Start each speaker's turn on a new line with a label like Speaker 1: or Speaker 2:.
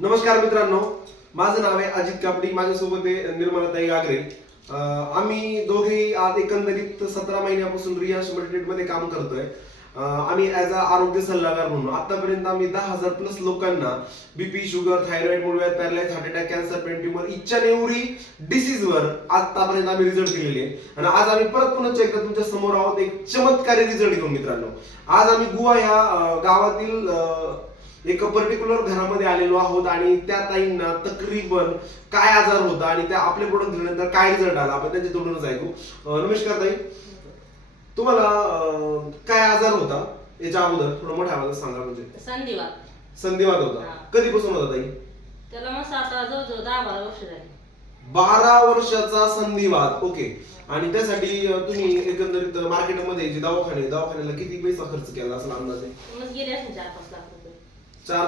Speaker 1: नमस्कार मित्रांनो माझं नाव आहे अजित कापडी माझ्यासोबत आहे निर्मलाताई आगरे. आम्ही दोघेही आज एकंदरीत सतरा महिन्यापासून रियाशमध्ये काम करतोय. आम्ही ॲज अ आरोग्य सल्लागार म्हणून. आतापर्यंत आम्ही दहा हजार प्लस लोकांना BP sugar thyroid मुळव्याध paralyse heart attack cancer pain tumour इच्छा नेवरी एव्हरी डिसीजवर आतापर्यंत आम्ही रिझल्ट दिलेले आहे. आणि आज आम्ही परत पुन्हा एकदा तुमच्यासमोर आहोत एक चमत्कारी रिझल्ट घेऊन मित्रांनो. आज आम्ही गुवा ह्या गावातील एका पर्टिक्युलर घरामध्ये आलेलो आहोत आणि त्या ताईंना तकरीबन काय आजार होता आणि त्या आपले प्रोडक्ट दिल्यानंतर काय रिझल्ट आला? आपण त्यांच्या तोंडूनच ऐकू. नमस्कार ताई. तुम्हाला काय आजार होता? याच्या अगोदर थोडं मोठ्या आवाजात सांगा म्हणजे.
Speaker 2: संधिवात.
Speaker 1: संधिवात होता.
Speaker 2: हा.
Speaker 1: कधीपासून होता ताई?
Speaker 2: त्याला मग आता जवळजवळ दहा बारा वर्ष झाली.
Speaker 1: बारा वर्षाचा संधिवात. ओके. आणि त्यासाठी अं, तुम्ही एकंदरीत मार्केटमध्ये जे दवाखाने दवाखान्याला किती पैसा खर्च केला असेल अंदाजे?
Speaker 2: मग गेले असेल चार पाच लाख.